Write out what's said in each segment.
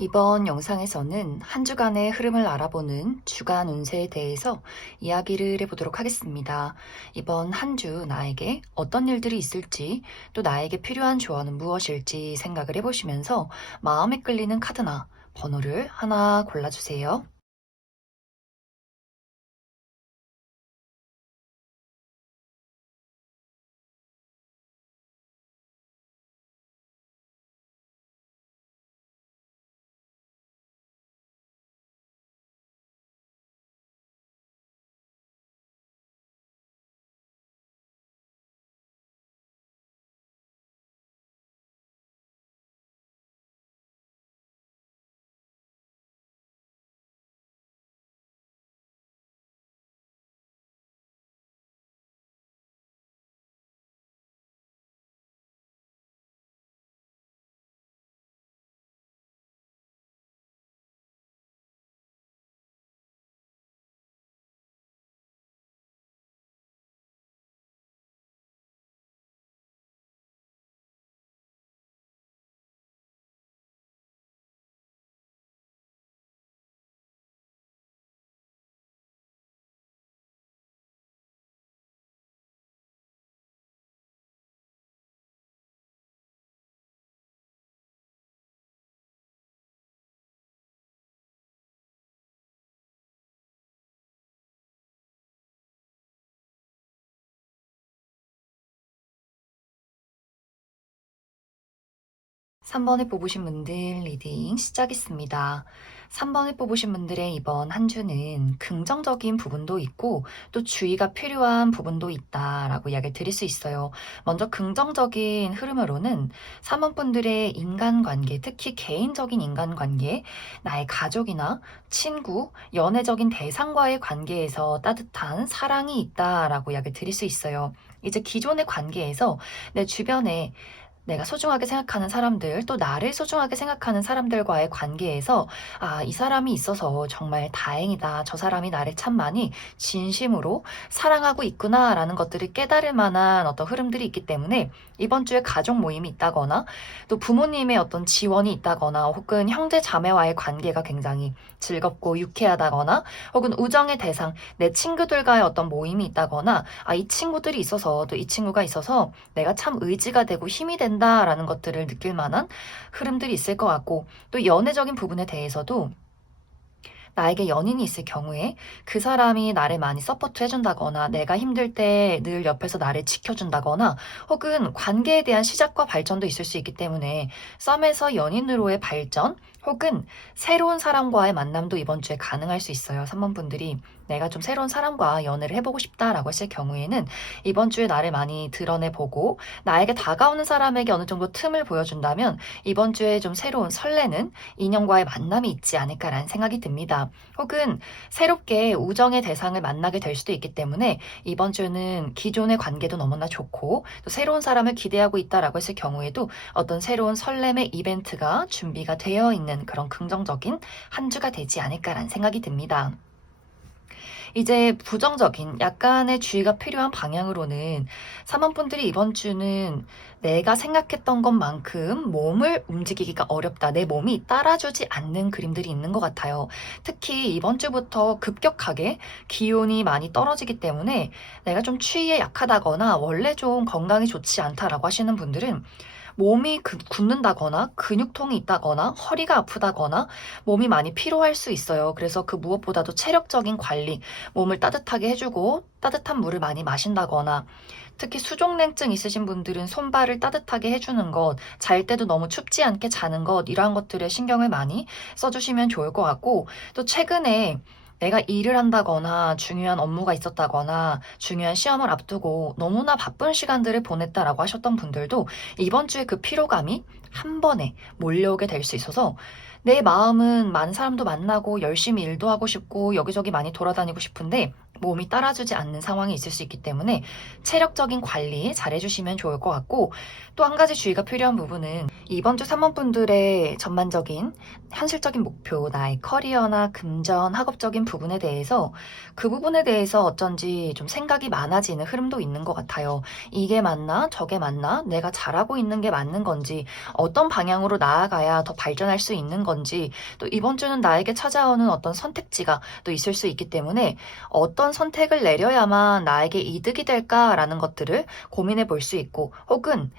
이번 영상에서는 한 주간의 흐름을 알아보는 주간 운세에 대해서 이야기를 해보도록 하겠습니다. 이번 한 주 나에게 어떤 일들이 있을지, 또 나에게 필요한 조언은 무엇일지 생각을 해보시면서 마음에 끌리는 카드나 번호를 하나 골라주세요. 3번에 뽑으신 분들 리딩 시작했습니다. 3번에 뽑으신 분들의 이번 한 주는 긍정적인 부분도 있고 또 주의가 필요한 부분도 있다라고 이야기를 드릴 수 있어요. 먼저 긍정적인 흐름으로는 3번 분들의 인간관계, 특히 개인적인 인간관계, 나의 가족이나 친구, 연애적인 대상과의 관계에서 따뜻한 사랑이 있다라고 이야기를 드릴 수 있어요. 이제 기존의 관계에서 내 주변에 내가 소중하게 생각하는 사람들, 또 나를 소중하게 생각하는 사람들과의 관계에서, 이 사람이 있어서 정말 다행이다. 저 사람이 나를 참 많이 진심으로 사랑하고 있구나라는 것들을 깨달을 만한 어떤 흐름들이 있기 때문에 이번 주에 가족 모임이 있다거나 또 부모님의 어떤 지원이 있다거나 혹은 형제 자매와의 관계가 굉장히 즐겁고 유쾌하다거나 혹은 우정의 대상, 내 친구들과의 어떤 모임이 있다거나 이 친구들이 있어서 또 이 친구가 있어서 내가 참 의지가 되고 힘이 된다라는 것들을 느낄 만한 흐름들이 있을 것 같고 또 연애적인 부분에 대해서도 나에게 연인이 있을 경우에 그 사람이 나를 많이 서포트 해준다거나 내가 힘들 때 늘 옆에서 나를 지켜준다거나 혹은 관계에 대한 시작과 발전도 있을 수 있기 때문에 썸에서 연인으로의 발전 혹은 새로운 사람과의 만남도 이번 주에 가능할 수 있어요. 3번 분들이 내가 좀 새로운 사람과 연애를 해보고 싶다라고 했을 경우에는 이번 주에 나를 많이 드러내보고 나에게 다가오는 사람에게 어느 정도 틈을 보여준다면 이번 주에 좀 새로운 설레는 인연과의 만남이 있지 않을까라는 생각이 듭니다. 혹은 새롭게 우정의 대상을 만나게 될 수도 있기 때문에 이번 주는 기존의 관계도 너무나 좋고 또 새로운 사람을 기대하고 있다라고 했을 경우에도 어떤 새로운 설렘의 이벤트가 준비가 되어 있는 그런 긍정적인 한 주가 되지 않을까라는 생각이 듭니다. 이제 부정적인 약간의 주의가 필요한 방향으로는 사모분들이 이번 주는 내가 생각했던 것만큼 몸을 움직이기가 어렵다. 내 몸이 따라주지 않는 그림들이 있는 것 같아요. 특히 이번 주부터 급격하게 기온이 많이 떨어지기 때문에 내가 좀 추위에 약하다거나 원래 좀 건강이 좋지 않다라고 하시는 분들은 몸이 굳는다거나 근육통이 있다거나 허리가 아프다거나 몸이 많이 피로할 수 있어요. 그래서 그 무엇보다도 체력적인 관리, 몸을 따뜻하게 해주고 따뜻한 물을 많이 마신다거나 특히 수족냉증 있으신 분들은 손발을 따뜻하게 해주는 것, 잘 때도 너무 춥지 않게 자는 것, 이러한 것들에 신경을 많이 써주시면 좋을 것 같고, 또 최근에 내가 일을 한다거나 중요한 업무가 있었다거나 중요한 시험을 앞두고 너무나 바쁜 시간들을 보냈다라고 하셨던 분들도 이번 주에 그 피로감이 한 번에 몰려오게 될 수 있어서 내 마음은 많은 사람도 만나고 열심히 일도 하고 싶고 여기저기 많이 돌아다니고 싶은데 몸이 따라주지 않는 상황이 있을 수 있기 때문에 체력적인 관리 잘 해주시면 좋을 것 같고, 또 한 가지 주의가 필요한 부분은 이번 주 3번 분들의 전반적인 현실적인 목표, 나의 커리어나 금전, 학업적인 부분에 대해서 그 부분에 대해서 어쩐지 좀 생각이 많아지는 흐름도 있는 것 같아요. 이게 맞나? 저게 맞나? 내가 잘하고 있는 게 맞는 건지, 어떤 방향으로 나아가야 더 발전할 수 있는 건지, 또 이번 주는 나에게 찾아오는 어떤 선택지가 또 있을 수 있기 때문에 어떤 선택을 내려야만 나에게 이득이 될까라는 것들을 고민해 볼 수 있고, 혹은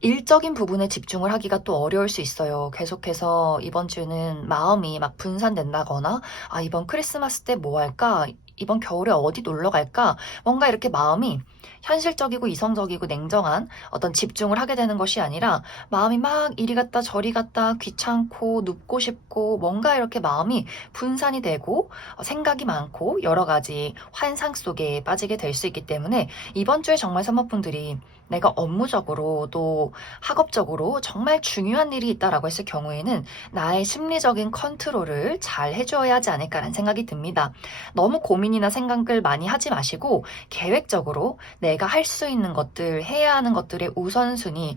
일적인 부분에 집중을 하기가 또 어려울 수 있어요. 계속해서 이번 주는 마음이 막 분산된다거나, 아, 이번 크리스마스 때 뭐 할까? 이번 겨울에 어디 놀러 갈까? 뭔가 이렇게 마음이 현실적이고 이성적이고 냉정한 어떤 집중을 하게 되는 것이 아니라 마음이 막 이리 갔다 저리 갔다 귀찮고 눕고 싶고 뭔가 이렇게 마음이 분산이 되고 생각이 많고 여러 가지 환상 속에 빠지게 될 수 있기 때문에 이번 주에 정말 사모분들이 내가 업무적으로 또 학업적으로 정말 중요한 일이 있다라고 했을 경우에는 나의 심리적인 컨트롤을 잘 해줘야 하지 않을까라는 생각이 듭니다. 너무 고민이나 생각을 많이 하지 마시고 계획적으로 내가 할 수 있는 것들, 해야 하는 것들의 우선순위,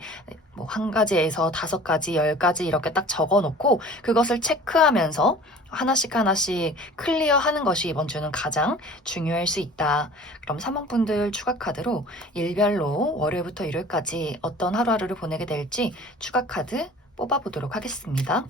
뭐 한 가지에서 5가지, 10가지 이렇게 딱 적어 놓고 그것을 체크하면서 하나씩 하나씩 클리어하는 것이 이번 주는 가장 중요할 수 있다. 그럼 3번분들 추가 카드로 일별로 월요일부터 일요일까지 어떤 하루하루를 보내게 될지 추가 카드 뽑아보도록 하겠습니다.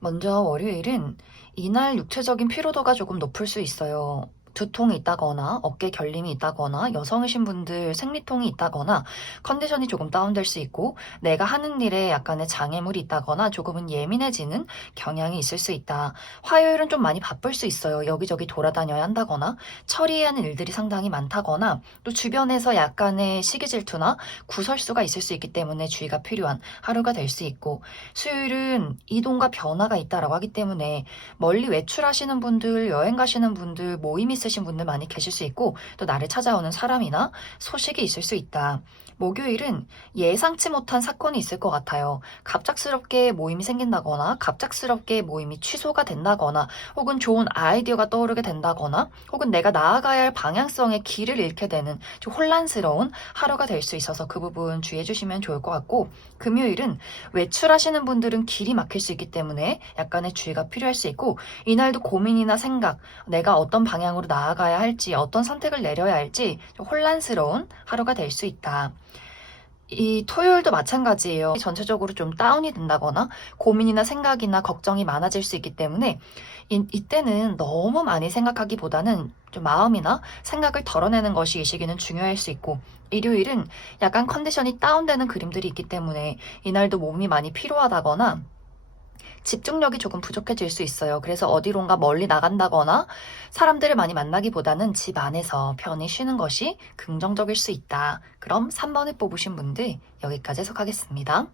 먼저 월요일은 이날 육체적인 피로도가 조금 높을 수 있어요. 두통이 있다거나 어깨 결림이 있다거나 여성이신 분들 생리통이 있다거나 컨디션이 조금 다운될 수 있고 내가 하는 일에 약간의 장애물이 있다거나 조금은 예민해지는 경향이 있을 수 있다. 화요일은 좀 많이 바쁠 수 있어요. 여기저기 돌아다녀야 한다거나 처리해야 하는 일들이 상당히 많다거나 또 주변에서 약간의 시기 질투나 구설수가 있을 수 있기 때문에 주의가 필요한 하루가 될 수 있고, 수요일은 이동과 변화가 있다라고 하기 때문에 멀리 외출하시는 분들, 여행 가시는 분들, 모임 있으신 분들 많이 계실 수 있고 또 나를 찾아오는 사람이나 소식이 있을 수 있다. 목요일은 예상치 못한 사건이 있을 것 같아요. 갑작스럽게 모임이 생긴다거나 갑작스럽게 모임이 취소가 된다거나 혹은 좋은 아이디어가 떠오르게 된다거나 혹은 내가 나아가야 할 방향성의 길을 잃게 되는 좀 혼란스러운 하루가 될 수 있어서 그 부분 주의해 주시면 좋을 것 같고, 금요일은 외출하시는 분들은 길이 막힐 수 있기 때문에 약간의 주의가 필요할 수 있고 이날도 고민이나 생각, 내가 어떤 방향으로 나아가야 할지 어떤 선택을 내려야 할지 좀 혼란스러운 하루가 될 수 있다. 이 토요일도 마찬가지예요. 전체적으로 좀 다운이 된다거나 고민이나 생각이나 걱정이 많아질 수 있기 때문에 이때는 너무 많이 생각하기보다는 좀 마음이나 생각을 덜어내는 것이 이 시기는 중요할 수 있고, 일요일은 약간 컨디션이 다운되는 그림들이 있기 때문에 이날도 몸이 많이 피로하다거나 집중력이 조금 부족해질 수 있어요. 그래서 어디론가 멀리 나간다거나 사람들을 많이 만나기보다는 집 안에서 편히 쉬는 것이 긍정적일 수 있다. 그럼 3번을 뽑으신 분들 여기까지 해석하겠습니다.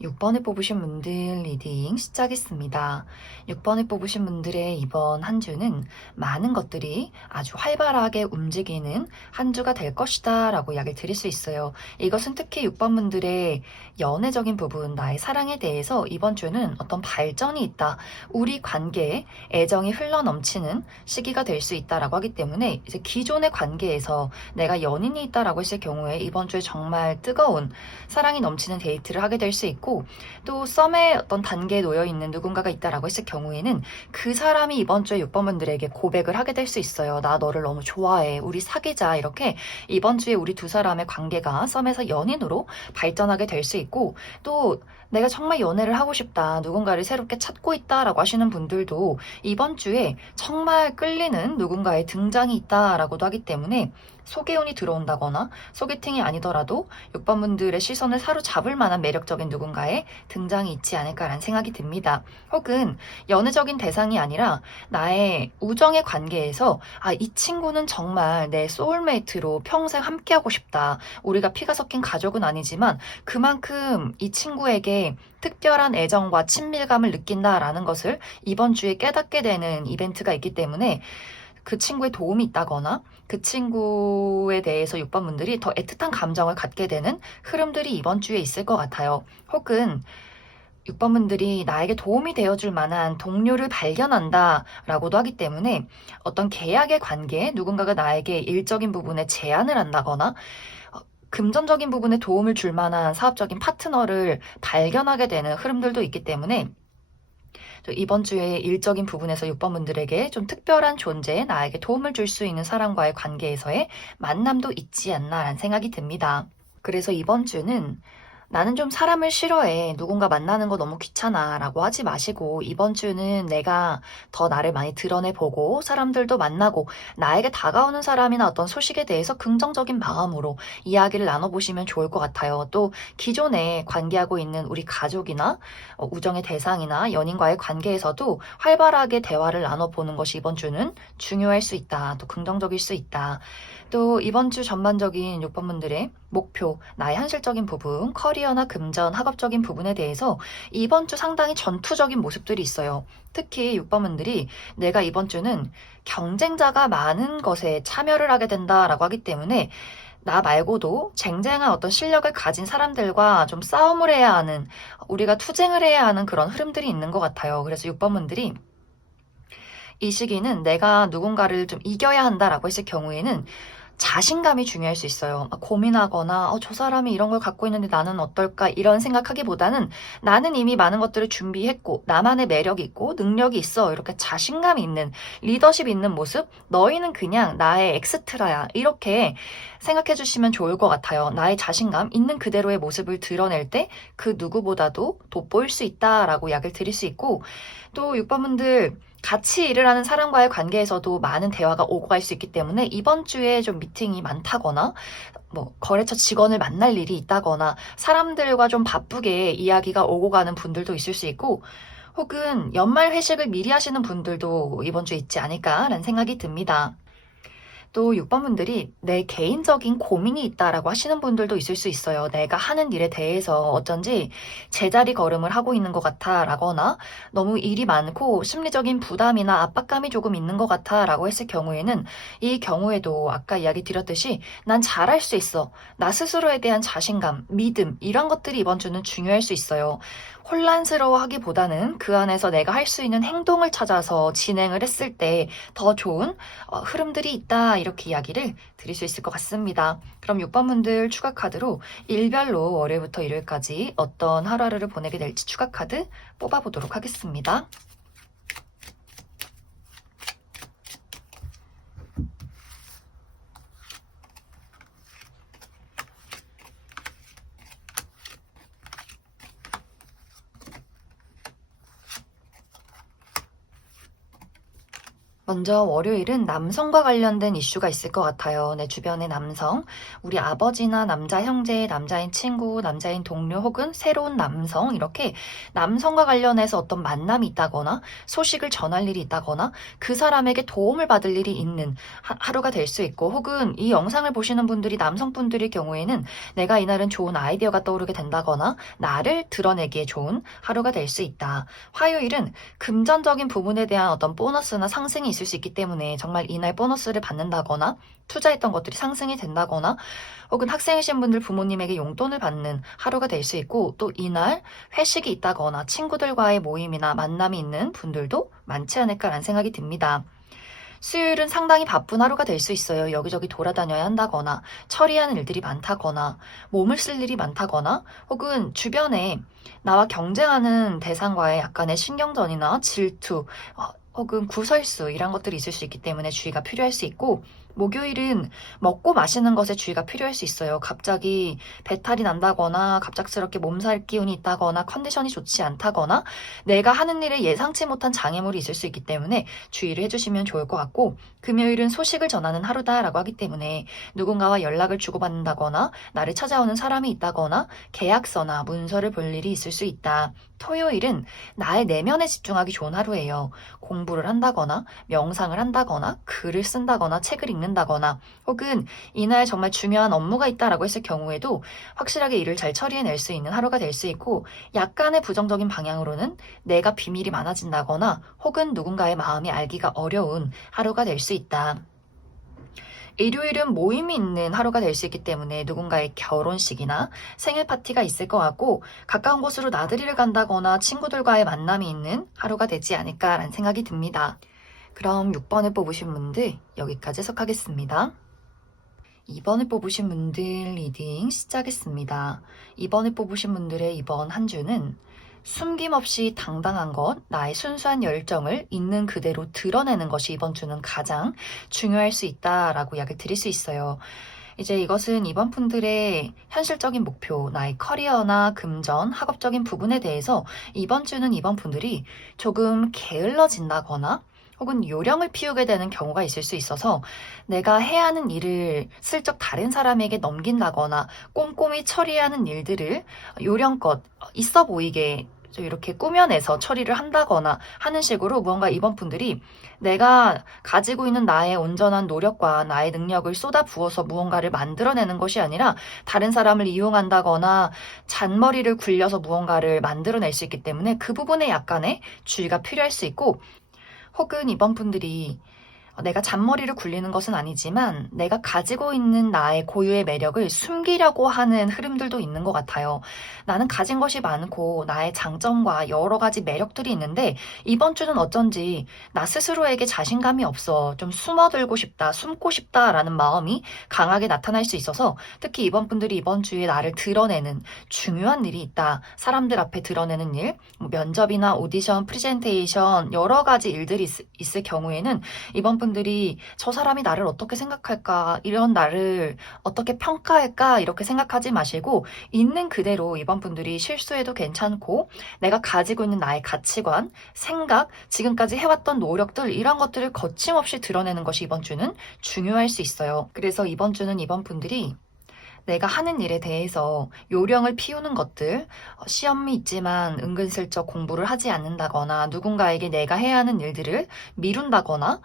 6번을 뽑으신 분들 리딩 시작했습니다. 6번을 뽑으신 분들의 이번 한 주는 많은 것들이 아주 활발하게 움직이는 한 주가 될 것이다 라고 이야기를 드릴 수 있어요. 이것은 특히 6번 분들의 연애적인 부분, 나의 사랑에 대해서 이번 주는 어떤 발전이 있다. 우리 관계에 애정이 흘러넘치는 시기가 될 수 있다라고 하기 때문에 이제 기존의 관계에서 내가 연인이 있다라고 했을 경우에 이번 주에 정말 뜨거운 사랑이 넘치는 데이트를 하게 될 수 있고, 또 썸의 어떤 단계에 놓여 있는 누군가가 있다라고 했을 경우에는 그 사람이 이번 주에 6번 분들에게 고백을 하게 될 수 있어요. 나 너를 너무 좋아해. 우리 사귀자. 이렇게 이번 주에 우리 두 사람의 관계가 썸에서 연인으로 발전하게 될 수 있고, 또 내가 정말 연애를 하고 싶다. 누군가를 새롭게 찾고 있다라고 하시는 분들도 이번 주에 정말 끌리는 누군가의 등장이 있다라고도 하기 때문에 소개운이 들어온다거나 소개팅이 아니더라도 6번 분들의 시선을 사로잡을 만한 매력적인 누군가의 등장이 있지 않을까라는 생각이 듭니다. 혹은 연애적인 대상이 아니라 나의 우정의 관계에서 아, 이 친구는 정말 내 소울메이트로 평생 함께하고 싶다. 우리가 피가 섞인 가족은 아니지만 그만큼 이 친구에게 특별한 애정과 친밀감을 느낀다라는 것을 이번 주에 깨닫게 되는 이벤트가 있기 때문에 그 친구의 도움이 있다거나 그 친구에 대해서 6번 분들이 더 애틋한 감정을 갖게 되는 흐름들이 이번 주에 있을 것 같아요. 혹은 6번 분들이 나에게 도움이 되어줄 만한 동료를 발견한다 라고도 하기 때문에 어떤 계약의 관계에 누군가가 나에게 일적인 부분에 제안을 한다거나 금전적인 부분에 도움을 줄 만한 사업적인 파트너를 발견하게 되는 흐름들도 있기 때문에 이번 주에 일적인 부분에서 6번 분들에게 좀 특별한 존재, 나에게 도움을 줄 수 있는 사람과의 관계에서의 만남도 있지 않나라는 생각이 듭니다. 그래서 이번 주는 나는 좀 사람을 싫어해. 누군가 만나는 거 너무 귀찮아. 라고 하지 마시고, 이번 주는 내가 더 나를 많이 드러내보고, 사람들도 만나고, 나에게 다가오는 사람이나 어떤 소식에 대해서 긍정적인 마음으로 이야기를 나눠보시면 좋을 것 같아요. 또, 기존에 관계하고 있는 우리 가족이나, 우정의 대상이나 연인과의 관계에서도 활발하게 대화를 나눠보는 것이 이번 주는 중요할 수 있다. 또 긍정적일 수 있다. 또 이번 주 전반적인 6번 분들의 목표, 나의 현실적인 부분, 커리어나 금전, 학업적인 부분에 대해서 이번 주 상당히 전투적인 모습들이 있어요. 특히 6번 분들이 내가 이번 주는 경쟁자가 많은 것에 참여를 하게 된다라고 하기 때문에 나 말고도 쟁쟁한 어떤 실력을 가진 사람들과 좀 싸움을 해야 하는, 우리가 투쟁을 해야 하는 그런 흐름들이 있는 것 같아요. 그래서 6번 분들이 이 시기는 내가 누군가를 좀 이겨야 한다라고 했을 경우에는 자신감이 중요할 수 있어요. 고민하거나 저 사람이 이런 걸 갖고 있는데 나는 어떨까 이런 생각하기보다는 나는 이미 많은 것들을 준비했고 나만의 매력이 있고 능력이 있어 이렇게 자신감 있는 리더십 있는 모습 너희는 그냥 나의 엑스트라야 이렇게 생각해 주시면 좋을 것 같아요. 나의 자신감 있는 그대로의 모습을 드러낼 때 그 누구보다도 돋보일 수 있다라고 이야기를 드릴 수 있고 또 6번 분들 같이 일을 하는 사람과의 관계에서도 많은 대화가 오고 갈 수 있기 때문에 이번 주에 좀 미팅이 많다거나 거래처 직원을 만날 일이 있다거나 사람들과 좀 바쁘게 이야기가 오고 가는 분들도 있을 수 있고 혹은 연말 회식을 미리 하시는 분들도 이번 주에 있지 않을까라는 생각이 듭니다. 또 6번 분들이 내 개인적인 고민이 있다라고 하시는 분들도 있을 수 있어요. 내가 하는 일에 대해서 어쩐지 제자리 걸음을 하고 있는 것 같아 라거나 너무 일이 많고 심리적인 부담이나 압박감이 조금 있는 것 같아 라고 했을 경우에는 이 경우에도 아까 이야기 드렸듯이 난 잘할 수 있어. 나 스스로에 대한 자신감, 믿음 이런 것들이 이번 주는 중요할 수 있어요. 혼란스러워하기보다는 그 안에서 내가 할 수 있는 행동을 찾아서 진행을 했을 때 더 좋은 흐름들이 있다 이렇게 이야기를 드릴 수 있을 것 같습니다. 그럼 6번 분들 추가 카드로 일별로 월요일부터 일요일까지 어떤 하루하루를 보내게 될지 추가 카드 뽑아보도록 하겠습니다. 먼저 월요일은 남성과 관련된 이슈가 있을 것 같아요. 내 주변의 남성, 우리 아버지나 남자 형제, 남자인 친구, 남자인 동료 혹은 새로운 남성 이렇게 남성과 관련해서 어떤 만남이 있다거나 소식을 전할 일이 있다거나 그 사람에게 도움을 받을 일이 있는 하루가 될 수 있고 혹은 이 영상을 보시는 분들이 남성분들일 경우에는 내가 이날은 좋은 아이디어가 떠오르게 된다거나 나를 드러내기에 좋은 하루가 될 수 있다. 화요일은 금전적인 부분에 대한 어떤 보너스나 상승이 있을 수 있기 때문에 정말 이날 보너스를 받는다거나 투자했던 것들이 상승이 된다거나 혹은 학생이신 분들 부모님에게 용돈을 받는 하루가 될 수 있고 또 이날 회식이 있다거나 친구들과의 모임이나 만남이 있는 분들도 많지 않을까라는 생각이 듭니다. 수요일은 상당히 바쁜 하루가 될 수 있어요. 여기저기 돌아다녀야 한다거나 처리하는 일들이 많다거나 몸을 쓸 일이 많다거나 혹은 주변에 나와 경쟁하는 대상과의 약간의 신경전이나 질투 혹은 구설수 이런 것들이 있을 수 있기 때문에 주의가 필요할 수 있고 목요일은 먹고 마시는 것에 주의가 필요할 수 있어요. 갑자기 배탈이 난다거나 갑작스럽게 몸살 기운이 있다거나 컨디션이 좋지 않다거나 내가 하는 일에 예상치 못한 장애물이 있을 수 있기 때문에 주의를 해주시면 좋을 것 같고 금요일은 소식을 전하는 하루다라고 하기 때문에 누군가와 연락을 주고받는다거나 나를 찾아오는 사람이 있다거나 계약서나 문서를 볼 일이 있을 수 있다. 토요일은 나의 내면에 집중하기 좋은 하루예요. 공부를 한다거나 명상을 한다거나 글을 쓴다거나 책을 읽는 않는다거나 혹은 이날 정말 중요한 업무가 있다라고 했을 경우에도 확실하게 일을 잘 처리해낼 수 있는 하루가 될 수 있고 약간의 부정적인 방향으로는 내가 비밀이 많아진다거나 혹은 누군가의 마음이 알기가 어려운 하루가 될 수 있다. 일요일은 모임이 있는 하루가 될 수 있기 때문에 누군가의 결혼식이나 생일 파티가 있을 것 같고 가까운 곳으로 나들이를 간다거나 친구들과의 만남이 있는 하루가 되지 않을까라는 생각이 듭니다. 그럼 6번을 뽑으신 분들 여기까지 해석하겠습니다. 2번을 뽑으신 분들 리딩 시작했습니다. 2번을 뽑으신 분들의 이번 한 주는 숨김없이 당당한 것, 나의 순수한 열정을 있는 그대로 드러내는 것이 이번 주는 가장 중요할 수 있다라고 이야기를 드릴 수 있어요. 이제 이것은 이번 분들의 현실적인 목표, 나의 커리어나 금전, 학업적인 부분에 대해서 이번 주는 이번 분들이 조금 게을러진다거나 혹은 요령을 피우게 되는 경우가 있을 수 있어서 내가 해야 하는 일을 슬쩍 다른 사람에게 넘긴다거나 꼼꼼히 처리하는 일들을 요령껏 있어 보이게 이렇게 꾸며내서 처리를 한다거나 하는 식으로 무언가 이번 분들이 내가 가지고 있는 나의 온전한 노력과 나의 능력을 쏟아 부어서 무언가를 만들어내는 것이 아니라 다른 사람을 이용한다거나 잔머리를 굴려서 무언가를 만들어낼 수 있기 때문에 그 부분에 약간의 주의가 필요할 수 있고 혹은 이번 분들이 내가 잔머리를 굴리는 것은 아니지만 내가 가지고 있는 나의 고유의 매력을 숨기려고 하는 흐름들도 있는 것 같아요. 나는 가진 것이 많고 나의 장점과 여러 가지 매력들이 있는데 이번 주는 어쩐지 나 스스로에게 자신감이 없어. 좀 숨어들고 싶다, 숨고 싶다라는 마음이 강하게 나타날 수 있어서 특히 이번 분들이 이번 주에 나를 드러내는 중요한 일이 있다. 사람들 앞에 드러내는 일, 면접이나 오디션, 프레젠테이션 여러 가지 일들이 있을 경우에는 이번 분들이 저 사람이 나를 어떻게 생각할까, 이런 나를 어떻게 평가할까 이렇게 생각하지 마시고 있는 그대로 이번 분들이 실수해도 괜찮고 내가 가지고 있는 나의 가치관, 생각, 지금까지 해왔던 노력들 이런 것들을 거침없이 드러내는 것이 이번 주는 중요할 수 있어요. 그래서 이번 주는 이번 분들이 내가 하는 일에 대해서 요령을 피우는 것들, 시험이 있지만 은근슬쩍 공부를 하지 않는다거나 누군가에게 내가 해야 하는 일들을 미룬다거나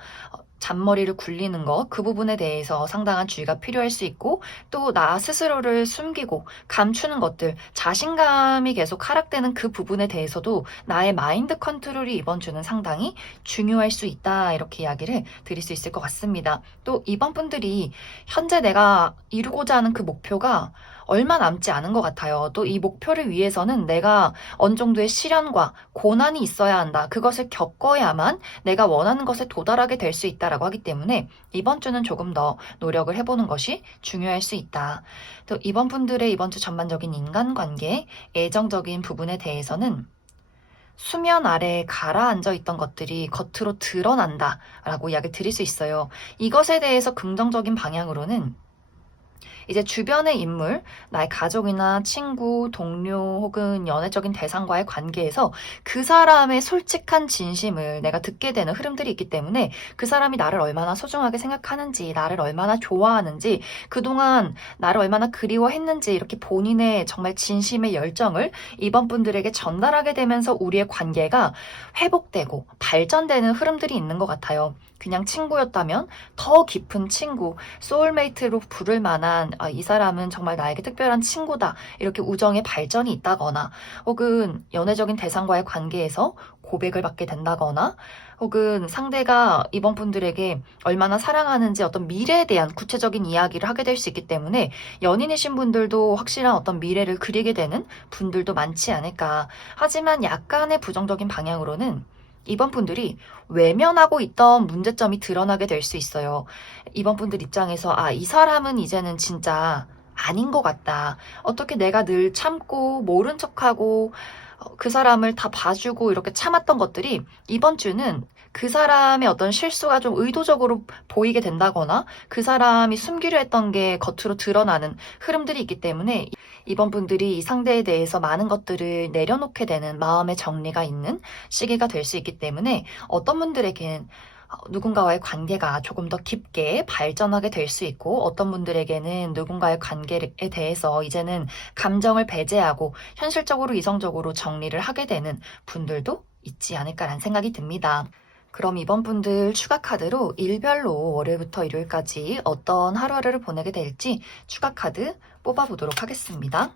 잔머리를 굴리는 것, 그 부분에 대해서 상당한 주의가 필요할 수 있고 또 나 스스로를 숨기고 감추는 것들, 자신감이 계속 하락되는 그 부분에 대해서도 나의 마인드 컨트롤이 이번 주는 상당히 중요할 수 있다 이렇게 이야기를 드릴 수 있을 것 같습니다. 또 이번 분들이 현재 내가 이루고자 하는 그 목표가 얼마 남지 않은 것 같아요. 또 이 목표를 위해서는 내가 어느 정도의 시련과 고난이 있어야 한다. 그것을 겪어야만 내가 원하는 것에 도달하게 될 수 있다라고 하기 때문에 이번 주는 조금 더 노력을 해보는 것이 중요할 수 있다. 또 이번 분들의 이번 주 전반적인 인간관계, 애정적인 부분에 대해서는 수면 아래에 가라앉아 있던 것들이 겉으로 드러난다라고 이야기를 드릴 수 있어요. 이것에 대해서 긍정적인 방향으로는 이제 주변의 인물, 나의 가족이나 친구, 동료 혹은 연애적인 대상과의 관계에서 그 사람의 솔직한 진심을 내가 듣게 되는 흐름들이 있기 때문에 그 사람이 나를 얼마나 소중하게 생각하는지, 나를 얼마나 좋아하는지, 그동안 나를 얼마나 그리워했는지 이렇게 본인의 정말 진심의 열정을 이번 분들에게 전달하게 되면서 우리의 관계가 회복되고 발전되는 흐름들이 있는 것 같아요. 그냥 친구였다면 더 깊은 친구, 소울메이트로 부를 만한 이 사람은 정말 나에게 특별한 친구다. 이렇게 우정의 발전이 있다거나 혹은 연애적인 대상과의 관계에서 고백을 받게 된다거나 혹은 상대가 이번 분들에게 얼마나 사랑하는지 어떤 미래에 대한 구체적인 이야기를 하게 될 수 있기 때문에 연인이신 분들도 확실한 어떤 미래를 그리게 되는 분들도 많지 않을까. 하지만 약간의 부정적인 방향으로는 이번 분들이 외면하고 있던 문제점이 드러나게 될 수 있어요. 이번 분들 입장에서 이 사람은 이제는 진짜 아닌 것 같다. 어떻게 내가 늘 참고 모른 척하고 그 사람을 다 봐주고 이렇게 참았던 것들이 이번 주는 그 사람의 어떤 실수가 좀 의도적으로 보이게 된다거나 그 사람이 숨기려 했던 게 겉으로 드러나는 흐름들이 있기 때문에 이번 분들이 이 상대에 대해서 많은 것들을 내려놓게 되는 마음의 정리가 있는 시기가 될 수 있기 때문에 어떤 분들에겐 누군가와의 관계가 조금 더 깊게 발전하게 될 수 있고 어떤 분들에게는 누군가의 관계에 대해서 이제는 감정을 배제하고 현실적으로 이성적으로 정리를 하게 되는 분들도 있지 않을까라는 생각이 듭니다. 그럼 이번 분들 추가 카드로 일별로 월요일부터 일요일까지 어떤 하루하루를 보내게 될지 추가 카드 뽑아보도록 하겠습니다.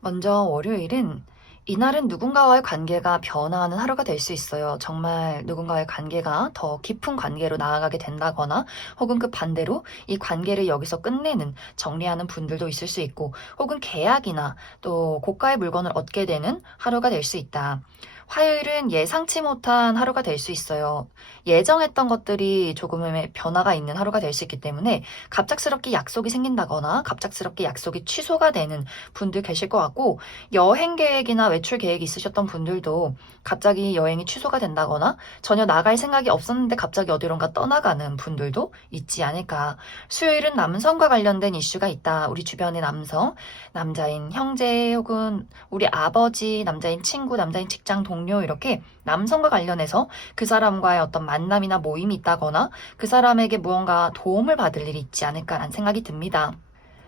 먼저 월요일은 이날은 누군가와의 관계가 변화하는 하루가 될 수 있어요. 정말 누군가의 관계가 더 깊은 관계로 나아가게 된다거나 혹은 그 반대로 이 관계를 여기서 끝내는, 정리하는 분들도 있을 수 있고 혹은 계약이나 또 고가의 물건을 얻게 되는 하루가 될 수 있다. 화요일은 예상치 못한 하루가 될 수 있어요. 예정했던 것들이 조금의 변화가 있는 하루가 될 수 있기 때문에 갑작스럽게 약속이 생긴다거나 갑작스럽게 약속이 취소가 되는 분들 계실 것 같고, 여행 계획이나 외출 계획이 있으셨던 분들도 갑자기 여행이 취소가 된다거나 전혀 나갈 생각이 없었는데 갑자기 어디론가 떠나가는 분들도 있지 않을까. 수요일은 남성과 관련된 이슈가 있다. 우리 주변의 남성, 남자인 형제 혹은 우리 아버지, 남자인 친구, 남자인 직장 동료, 이렇게 남성과 관련해서 그 사람과의 어떤 만남이나 모임이 있다거나 그 사람에게 무언가 도움을 받을 일이 있지 않을까라는 생각이 듭니다.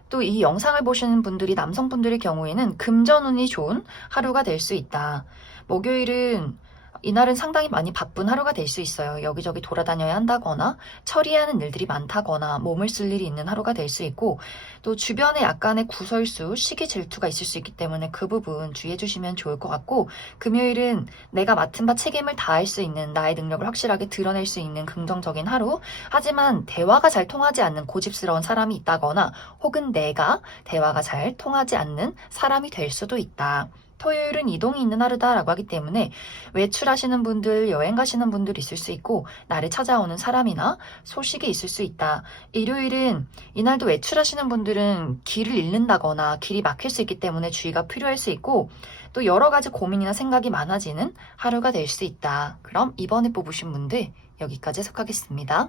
또 이 영상을 보시는 분들이 남성분들의 경우에는 금전운이 좋은 하루가 될 수 있다. 목요일은 이날은 상당히 많이 바쁜 하루가 될 수 있어요. 여기저기 돌아다녀야 한다거나 처리하는 일들이 많다거나 몸을 쓸 일이 있는 하루가 될 수 있고, 또 주변에 약간의 구설수, 시기 질투가 있을 수 있기 때문에 그 부분 주의해 주시면 좋을 것 같고, 금요일은 내가 맡은 바 책임을 다할 수 있는, 나의 능력을 확실하게 드러낼 수 있는 긍정적인 하루. 하지만 대화가 잘 통하지 않는 고집스러운 사람이 있다거나 혹은 내가 대화가 잘 통하지 않는 사람이 될 수도 있다. 토요일은 이동이 있는 하루다라고 하기 때문에 외출하시는 분들, 여행 가시는 분들 있을 수 있고 나를 찾아오는 사람이나 소식이 있을 수 있다. 일요일은 이날도 외출하시는 분들은 길을 잃는다거나 길이 막힐 수 있기 때문에 주의가 필요할 수 있고, 또 여러 가지 고민이나 생각이 많아지는 하루가 될 수 있다. 그럼 이번에 뽑으신 분들 여기까지 해석하겠습니다.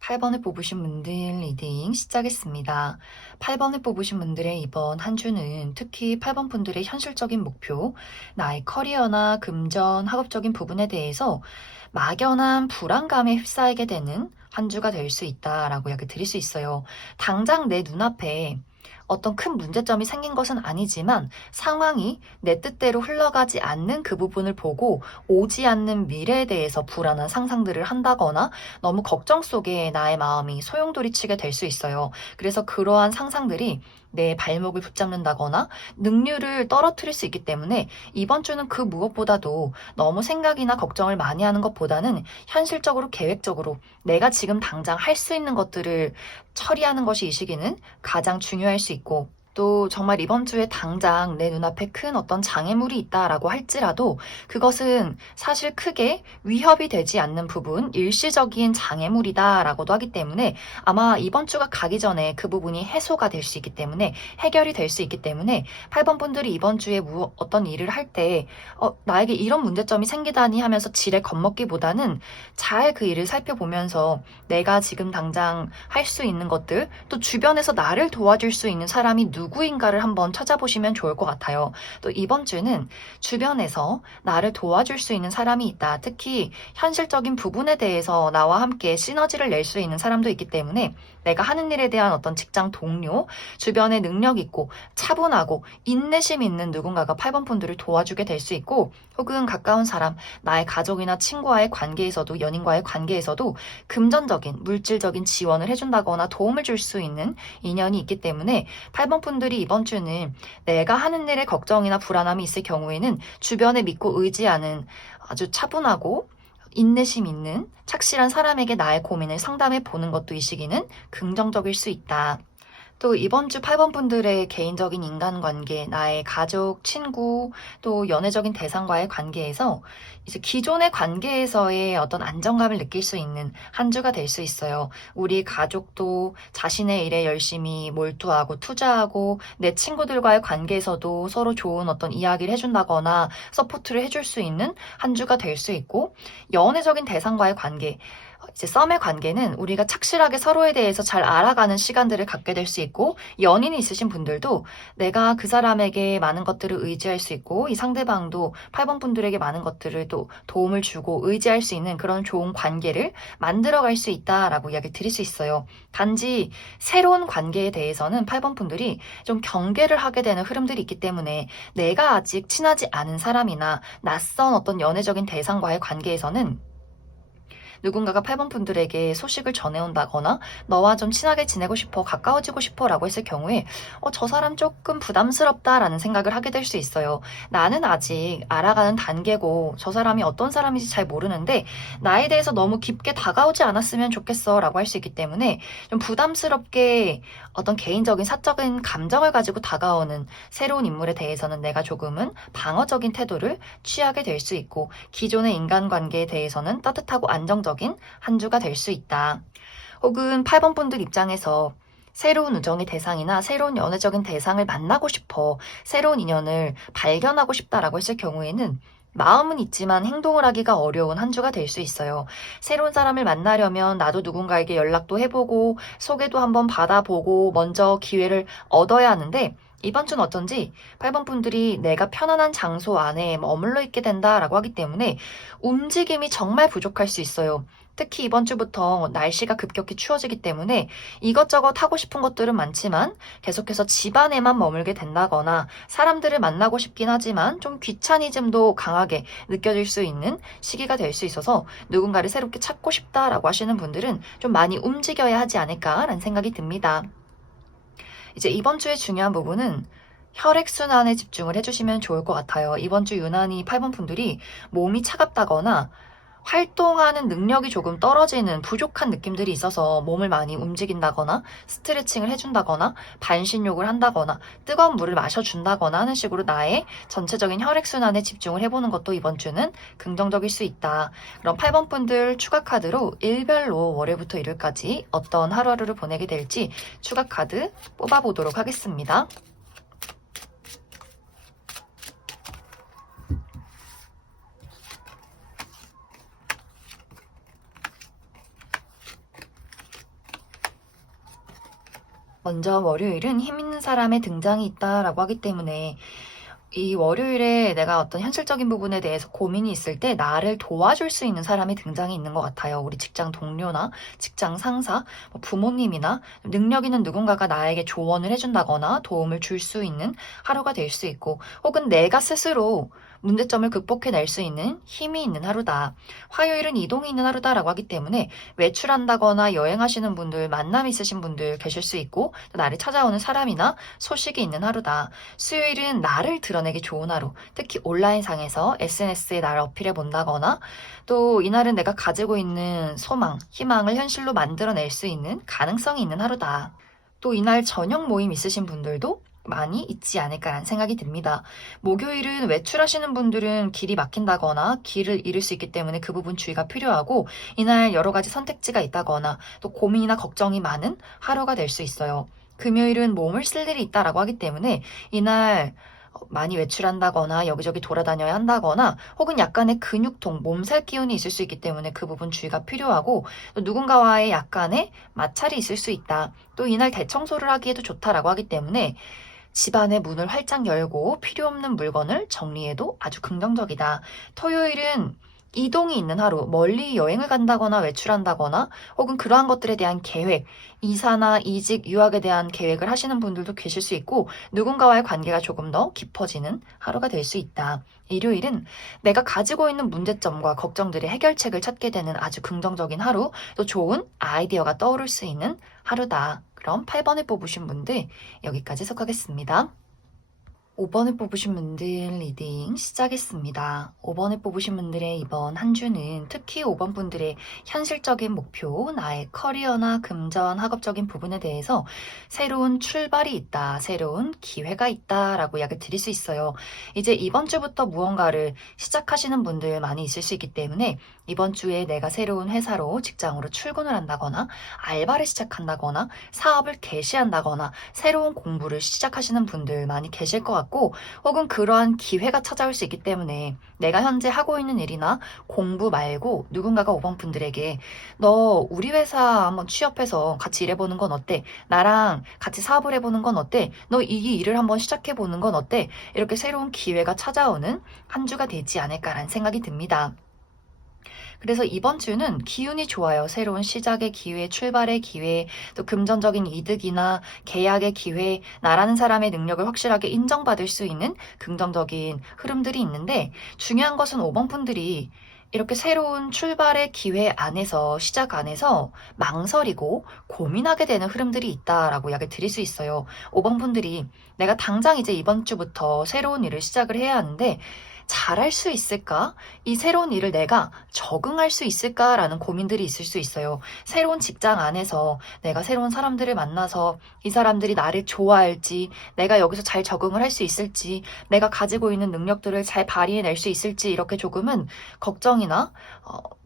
8번을 뽑으신 분들 리딩 시작했습니다. 8번을 뽑으신 분들의 이번 한 주는 특히 8번 분들의 현실적인 목표, 나의 커리어나 금전, 학업적인 부분에 대해서 막연한 불안감에 휩싸이게 되는 한 주가 될 수 있다라고 이야기 드릴 수 있어요. 당장 내 눈앞에 어떤 큰 문제점이 생긴 것은 아니지만 상황이 내 뜻대로 흘러가지 않는 그 부분을 보고 오지 않는 미래에 대해서 불안한 상상들을 한다거나 너무 걱정 속에 나의 마음이 소용돌이치게 될 수 있어요. 그래서 그러한 상상들이 내 발목을 붙잡는다거나 능률을 떨어뜨릴 수 있기 때문에 이번 주는 그 무엇보다도 너무 생각이나 걱정을 많이 하는 것보다는 현실적으로 계획적으로 내가 지금 당장 할 수 있는 것들을 처리하는 것이 이 시기는 가장 중요할 수 있고, 또 정말 이번 주에 당장 내 눈앞에 큰 어떤 장애물이 있다라고 할지라도 그것은 사실 크게 위협이 되지 않는 부분, 일시적인 장애물이다라고도 하기 때문에 아마 이번 주가 가기 전에 그 부분이 해소가 될 수 있기 때문에, 해결이 될 수 있기 때문에 8번 분들이 이번 주에 어떤 일을 할 때 나에게 이런 문제점이 생기다니 하면서 지레 겁먹기보다는 잘 그 일을 살펴보면서 내가 지금 당장 할 수 있는 것들, 또 주변에서 나를 도와줄 수 있는 사람이 누구인가를 한번 찾아보시면 좋을 것 같아요. 또 이번 주는 주변에서 나를 도와줄 수 있는 사람이 있다. 특히 현실적인 부분에 대해서 나와 함께 시너지를 낼 수 있는 사람도 있기 때문에 내가 하는 일에 대한 어떤 직장 동료, 주변에 능력 있고 차분하고 인내심 있는 누군가가 8번 분들을 도와주게 될 수 있고, 혹은 가까운 사람, 나의 가족이나 친구와의 관계에서도, 연인과의 관계에서도 금전적인, 물질적인 지원을 해준다거나 도움을 줄 수 있는 인연이 있기 때문에 8번 분들이 이번 주는 내가 하는 일에 걱정이나 불안함이 있을 경우에는 주변에 믿고 의지하는 아주 차분하고 인내심 있는 착실한 사람에게 나의 고민을 상담해 보는 것도 이 시기는 긍정적일 수 있다. 또 이번 주 8번 분들의 개인적인 인간관계, 나의 가족, 친구, 또 연애적인 대상과의 관계에서 이제 기존의 관계에서의 어떤 안정감을 느낄 수 있는 한 주가 될 수 있어요. 우리 가족도 자신의 일에 열심히 몰두하고 투자하고, 내 친구들과의 관계에서도 서로 좋은 어떤 이야기를 해준다거나 서포트를 해줄 수 있는 한 주가 될 수 있고, 연애적인 대상과의 관계, 이제 썸의 관계는 우리가 착실하게 서로에 대해서 잘 알아가는 시간들을 갖게 될 수 있고, 연인이 있으신 분들도 내가 그 사람에게 많은 것들을 의지할 수 있고, 이 상대방도 8번 분들에게 많은 것들을 또 도움을 주고 의지할 수 있는 그런 좋은 관계를 만들어갈 수 있다라고 이야기 드릴 수 있어요. 단지 새로운 관계에 대해서는 8번 분들이 좀 경계를 하게 되는 흐름들이 있기 때문에, 내가 아직 친하지 않은 사람이나 낯선 어떤 연애적인 대상과의 관계에서는 누군가가 8번 분들에게 소식을 전해온다거나 너와 좀 친하게 지내고 싶어, 가까워지고 싶어 라고 했을 경우에 저 사람 조금 부담스럽다라는 생각을 하게 될 수 있어요. 나는 아직 알아가는 단계고 저 사람이 어떤 사람인지 잘 모르는데 나에 대해서 너무 깊게 다가오지 않았으면 좋겠어 라고 할 수 있기 때문에, 좀 부담스럽게 어떤 개인적인 사적인 감정을 가지고 다가오는 새로운 인물에 대해서는 내가 조금은 방어적인 태도를 취하게 될 수 있고, 기존의 인간관계에 대해서는 따뜻하고 안정적인 한 주가 될 수 있다. 혹은 8번 분들 입장에서 새로운 우정의 대상이나 새로운 연애적인 대상을 만나고 싶어, 새로운 인연을 발견하고 싶다라고 했을 경우에는 마음은 있지만 행동을 하기가 어려운 한 주가 될 수 있어요. 새로운 사람을 만나려면 나도 누군가에게 연락도 해보고 소개도 한번 받아보고 먼저 기회를 얻어야 하는데, 이번 주는 어쩐지 8번 분들이 내가 편안한 장소 안에 머물러 있게 된다라고 하기 때문에 움직임이 정말 부족할 수 있어요. 특히 이번 주부터 날씨가 급격히 추워지기 때문에 이것저것 하고 싶은 것들은 많지만 계속해서 집 안에만 머물게 된다거나, 사람들을 만나고 싶긴 하지만 좀 귀차니즘도 강하게 느껴질 수 있는 시기가 될 수 있어서, 누군가를 새롭게 찾고 싶다라고 하시는 분들은 좀 많이 움직여야 하지 않을까라는 생각이 듭니다. 이제 이번 주의 중요한 부분은 혈액순환에 집중을 해주시면 좋을 것 같아요. 이번 주 유난히 8번 분들이 몸이 차갑다거나 활동하는 능력이 조금 떨어지는 부족한 느낌들이 있어서 몸을 많이 움직인다거나 스트레칭을 해준다거나 반신욕을 한다거나 뜨거운 물을 마셔준다거나 하는 식으로 나의 전체적인 혈액순환에 집중을 해보는 것도 이번 주는 긍정적일 수 있다. 그럼 8번 분들 추가 카드로 일별로 월요일부터 일요일까지 어떤 하루하루를 보내게 될지 추가 카드 뽑아보도록 하겠습니다. 먼저 월요일은 힘 있는 사람의 등장이 있다라고 하기 때문에, 이 월요일에 내가 어떤 현실적인 부분에 대해서 고민이 있을 때 나를 도와줄 수 있는 사람의 등장이 있는 것 같아요. 우리 직장 동료나 직장 상사, 부모님이나 능력 있는 누군가가 나에게 조언을 해준다거나 도움을 줄 수 있는 하루가 될 수 있고, 혹은 내가 스스로 문제점을 극복해낼 수 있는 힘이 있는 하루다. 화요일은 이동이 있는 하루다라고 하기 때문에 외출한다거나 여행하시는 분들, 만남 있으신 분들 계실 수 있고, 또 나를 찾아오는 사람이나 소식이 있는 하루다. 수요일은 나를 드러내기 좋은 하루, 특히 온라인상에서 SNS에 나를 어필해 본다거나, 또 이날은 내가 가지고 있는 소망, 희망을 현실로 만들어낼 수 있는 가능성이 있는 하루다. 또 이날 저녁 모임 있으신 분들도 많이 있지 않을까라는 생각이 듭니다. 목요일은 외출하시는 분들은 길이 막힌다거나 길을 잃을 수 있기 때문에 그 부분 주의가 필요하고, 이날 여러 가지 선택지가 있다거나 또 고민이나 걱정이 많은 하루가 될 수 있어요. 금요일은 몸을 쓸 일이 있다라고 하기 때문에 이날 많이 외출한다거나 여기저기 돌아다녀야 한다거나, 혹은 약간의 근육통, 몸살 기운이 있을 수 있기 때문에 그 부분 주의가 필요하고, 또 누군가와의 약간의 마찰이 있을 수 있다. 또 이날 대청소를 하기에도 좋다라고 하기 때문에 집안의 문을 활짝 열고 필요 없는 물건을 정리해도 아주 긍정적이다. 토요일은 이동이 있는 하루, 멀리 여행을 간다거나 외출한다거나, 혹은 그러한 것들에 대한 계획, 이사나 이직, 유학에 대한 계획을 하시는 분들도 계실 수 있고, 누군가와의 관계가 조금 더 깊어지는 하루가 될 수 있다. 일요일은 내가 가지고 있는 문제점과 걱정들의 해결책을 찾게 되는 아주 긍정적인 하루, 또 좋은 아이디어가 떠오를 수 있는 하루다. 그럼 8번을 뽑으신 분들 여기까지 해석하겠습니다. 5번을 뽑으신 분들 리딩 시작했습니다. 5번을 뽑으신 분들의 이번 한 주는 특히 5번 분들의 현실적인 목표, 나의 커리어나 금전, 학업적인 부분에 대해서 새로운 출발이 있다, 새로운 기회가 있다라고 이야기 드릴 수 있어요. 이제 이번 주부터 무언가를 시작하시는 분들 많이 있을 수 있기 때문에, 이번 주에 내가 새로운 회사로, 직장으로 출근을 한다거나 알바를 시작한다거나 사업을 개시한다거나 새로운 공부를 시작하시는 분들 많이 계실 것 같고, 같고, 혹은 그러한 기회가 찾아올 수 있기 때문에 내가 현재 하고 있는 일이나 공부 말고 누군가가 5번 분들에게 너 우리 회사 한번 취업해서 같이 일해보는 건 어때? 나랑 같이 사업을 해보는 건 어때? 너 이 일을 한번 시작해보는 건 어때? 이렇게 새로운 기회가 찾아오는 한 주가 되지 않을까라는 생각이 듭니다. 그래서 이번 주는 기운이 좋아요. 새로운 시작의 기회, 출발의 기회, 또 금전적인 이득이나 계약의 기회, 나라는 사람의 능력을 확실하게 인정받을 수 있는 긍정적인 흐름들이 있는데, 중요한 것은 5번 분들이 이렇게 새로운 출발의 기회 안에서, 시작 안에서 망설이고 고민하게 되는 흐름들이 있다라고 이야기 드릴 수 있어요. 5번 분들이 내가 당장 이제 이번 주부터 새로운 일을 시작을 해야 하는데 잘할 수 있을까? 이 새로운 일을 내가 적응할 수 있을까라는 고민들이 있을 수 있어요. 새로운 직장 안에서 내가 새로운 사람들을 만나서 이 사람들이 나를 좋아할지, 내가 여기서 잘 적응을 할 수 있을지, 내가 가지고 있는 능력들을 잘 발휘해낼 수 있을지, 이렇게 조금은 걱정이나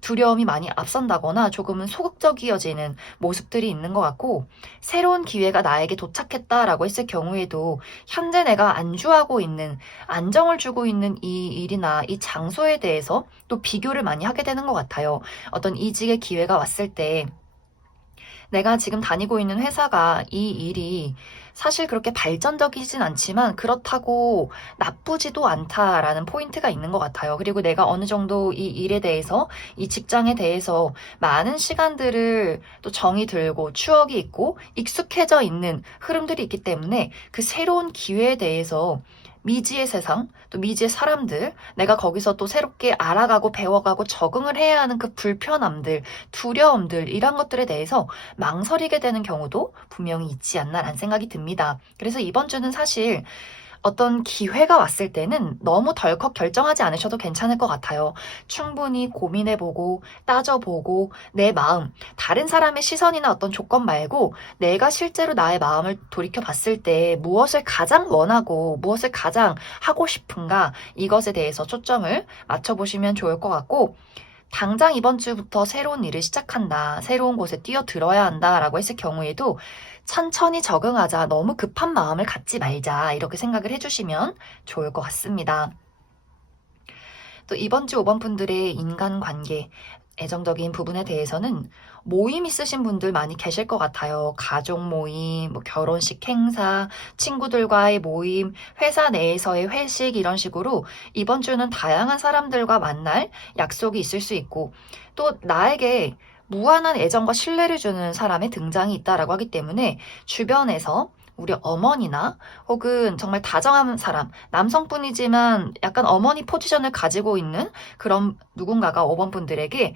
두려움이 많이 앞선다거나 조금은 소극적이어지는 모습들이 있는 것 같고, 새로운 기회가 나에게 도착했다라고 했을 경우에도 현재 내가 안주하고 있는, 안정을 주고 있는 이 일이나 이 장소에 대해서 또 비교를 많이 하게 되는 것 같아요. 어떤 이직의 기회가 왔을 때 내가 지금 다니고 있는 회사가 이 일이 사실 그렇게 발전적이진 않지만 그렇다고 나쁘지도 않다라는 포인트가 있는 것 같아요. 그리고 내가 어느 정도 이 일에 대해서, 이 직장에 대해서 많은 시간들을 또 정이 들고 추억이 있고 익숙해져 있는 흐름들이 있기 때문에 그 새로운 기회에 대해서 미지의 세상, 또 미지의 사람들, 내가 거기서 또 새롭게 알아가고 배워가고 적응을 해야 하는 그 불편함들, 두려움들, 이런 것들에 대해서 망설이게 되는 경우도 분명히 있지 않나라는 생각이 듭니다. 그래서 이번 주는 사실 어떤 기회가 왔을 때는 너무 덜컥 결정하지 않으셔도 괜찮을 것 같아요. 충분히 고민해보고 따져보고 내 마음, 다른 사람의 시선이나 어떤 조건 말고 내가 실제로 나의 마음을 돌이켜 봤을 때 무엇을 가장 원하고 무엇을 가장 하고 싶은가, 이것에 대해서 초점을 맞춰보시면 좋을 것 같고, 당장 이번 주부터 새로운 일을 시작한다, 새로운 곳에 뛰어들어야 한다라고 했을 경우에도 천천히 적응하자, 너무 급한 마음을 갖지 말자, 이렇게 생각을 해주시면 좋을 것 같습니다. 또 이번 주 5번 분들의 인간관계, 애정적인 부분에 대해서는 모임 있으신 분들 많이 계실 것 같아요. 가족 모임, 뭐 결혼식 행사, 친구들과의 모임, 회사 내에서의 회식, 이런 식으로 이번 주는 다양한 사람들과 만날 약속이 있을 수 있고, 또 나에게 무한한 애정과 신뢰를 주는 사람의 등장이 있다라고 하기 때문에 주변에서 우리 어머니나 혹은 정말 다정한 사람, 남성분이지만 약간 어머니 포지션을 가지고 있는 그런 누군가가 5번 분들에게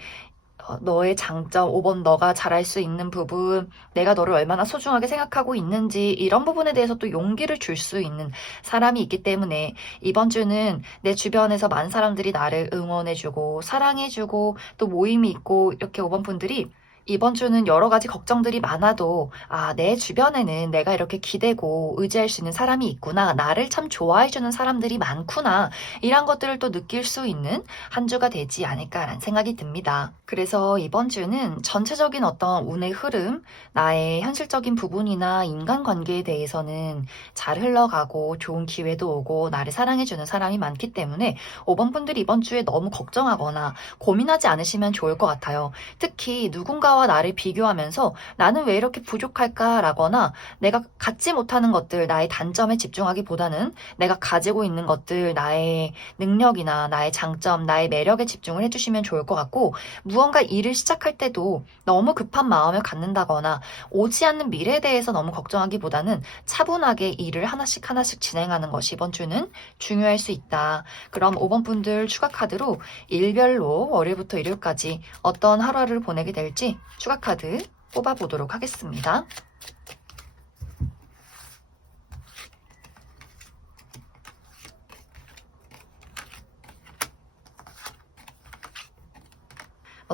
너의 장점, 5번 너가 잘할 수 있는 부분, 내가 너를 얼마나 소중하게 생각하고 있는지, 이런 부분에 대해서 또 용기를 줄 수 있는 사람이 있기 때문에 이번 주는 내 주변에서 많은 사람들이 나를 응원해주고 사랑해주고 또 모임이 있고, 이렇게 5번 분들이 이번 주는 여러 가지 걱정들이 많아도 내 주변에는 내가 이렇게 기대고 의지할 수 있는 사람이 있구나, 나를 참 좋아해주는 사람들이 많구나, 이런 것들을 또 느낄 수 있는 한 주가 되지 않을까라는 생각이 듭니다. 그래서 이번 주는 전체적인 어떤 운의 흐름, 나의 현실적인 부분이나 인간관계에 대해서는 잘 흘러가고 좋은 기회도 오고 나를 사랑해주는 사람이 많기 때문에 5번 분들이 이번 주에 너무 걱정하거나 고민하지 않으시면 좋을 것 같아요. 특히 누군가와 나를 비교하면서 나는 왜 이렇게 부족할까라거나 내가 갖지 못하는 것들, 나의 단점에 집중하기보다는 내가 가지고 있는 것들, 나의 능력이나 나의 장점, 나의 매력에 집중을 해주시면 좋을 것 같고, 무언가 일을 시작할 때도 너무 급한 마음을 갖는다거나 오지 않는 미래에 대해서 너무 걱정하기보다는 차분하게 일을 하나씩 하나씩 진행하는 것이 이번 주는 중요할 수 있다. 그럼 5번 분들 추가 카드로 일별로 월요일부터 일요일까지 어떤 하루를 보내게 될지 추가 카드 뽑아보도록 하겠습니다.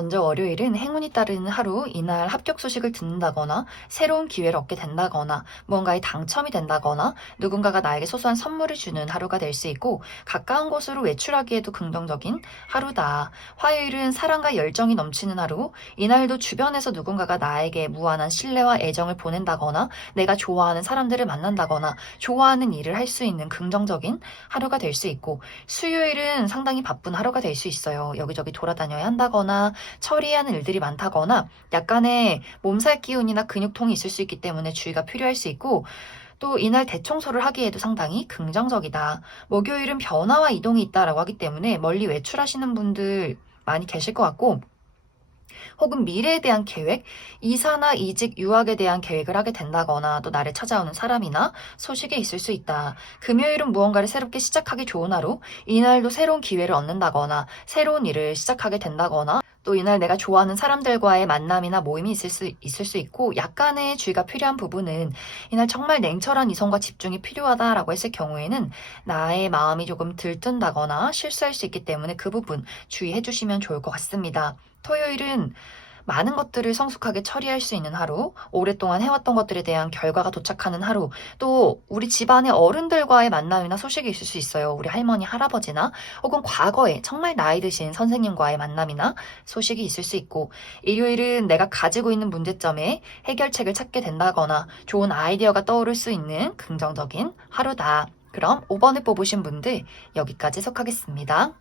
먼저 월요일은 행운이 따르는 하루, 이날 합격 소식을 듣는다거나, 새로운 기회를 얻게 된다거나, 무언가에 당첨이 된다거나, 누군가가 나에게 소소한 선물을 주는 하루가 될 수 있고, 가까운 곳으로 외출하기에도 긍정적인 하루다. 화요일은 사랑과 열정이 넘치는 하루, 이날도 주변에서 누군가가 나에게 무한한 신뢰와 애정을 보낸다거나, 내가 좋아하는 사람들을 만난다거나, 좋아하는 일을 할 수 있는 긍정적인 하루가 될 수 있고, 수요일은 상당히 바쁜 하루가 될 수 있어요. 여기저기 돌아다녀야 한다거나, 처리해야 하는 일들이 많다거나, 약간의 몸살 기운이나 근육통이 있을 수 있기 때문에 주의가 필요할 수 있고, 또 이날 대청소를 하기에도 상당히 긍정적이다. 목요일은 변화와 이동이 있다라고 하기 때문에 멀리 외출하시는 분들 많이 계실 것 같고, 혹은 미래에 대한 계획, 이사나 이직, 유학에 대한 계획을 하게 된다거나 또 나를 찾아오는 사람이나 소식이 있을 수 있다. 금요일은 무언가를 새롭게 시작하기 좋은 하루, 이날도 새로운 기회를 얻는다거나 새로운 일을 시작하게 된다거나 또 이날 내가 좋아하는 사람들과의 만남이나 모임이 있을 수 있고 약간의 주의가 필요한 부분은 이날 정말 냉철한 이성과 집중이 필요하다라고 했을 경우에는 나의 마음이 조금 들뜬다거나 실수할 수 있기 때문에 그 부분 주의해 주시면 좋을 것 같습니다. 토요일은 많은 것들을 성숙하게 처리할 수 있는 하루, 오랫동안 해왔던 것들에 대한 결과가 도착하는 하루, 또 우리 집안의 어른들과의 만남이나 소식이 있을 수 있어요. 우리 할머니, 할아버지나 혹은 과거에 정말 나이 드신 선생님과의 만남이나 소식이 있을 수 있고, 일요일은 내가 가지고 있는 문제점에 해결책을 찾게 된다거나 좋은 아이디어가 떠오를 수 있는 긍정적인 하루다. 그럼 5번을 뽑으신 분들 여기까지 속하겠습니다.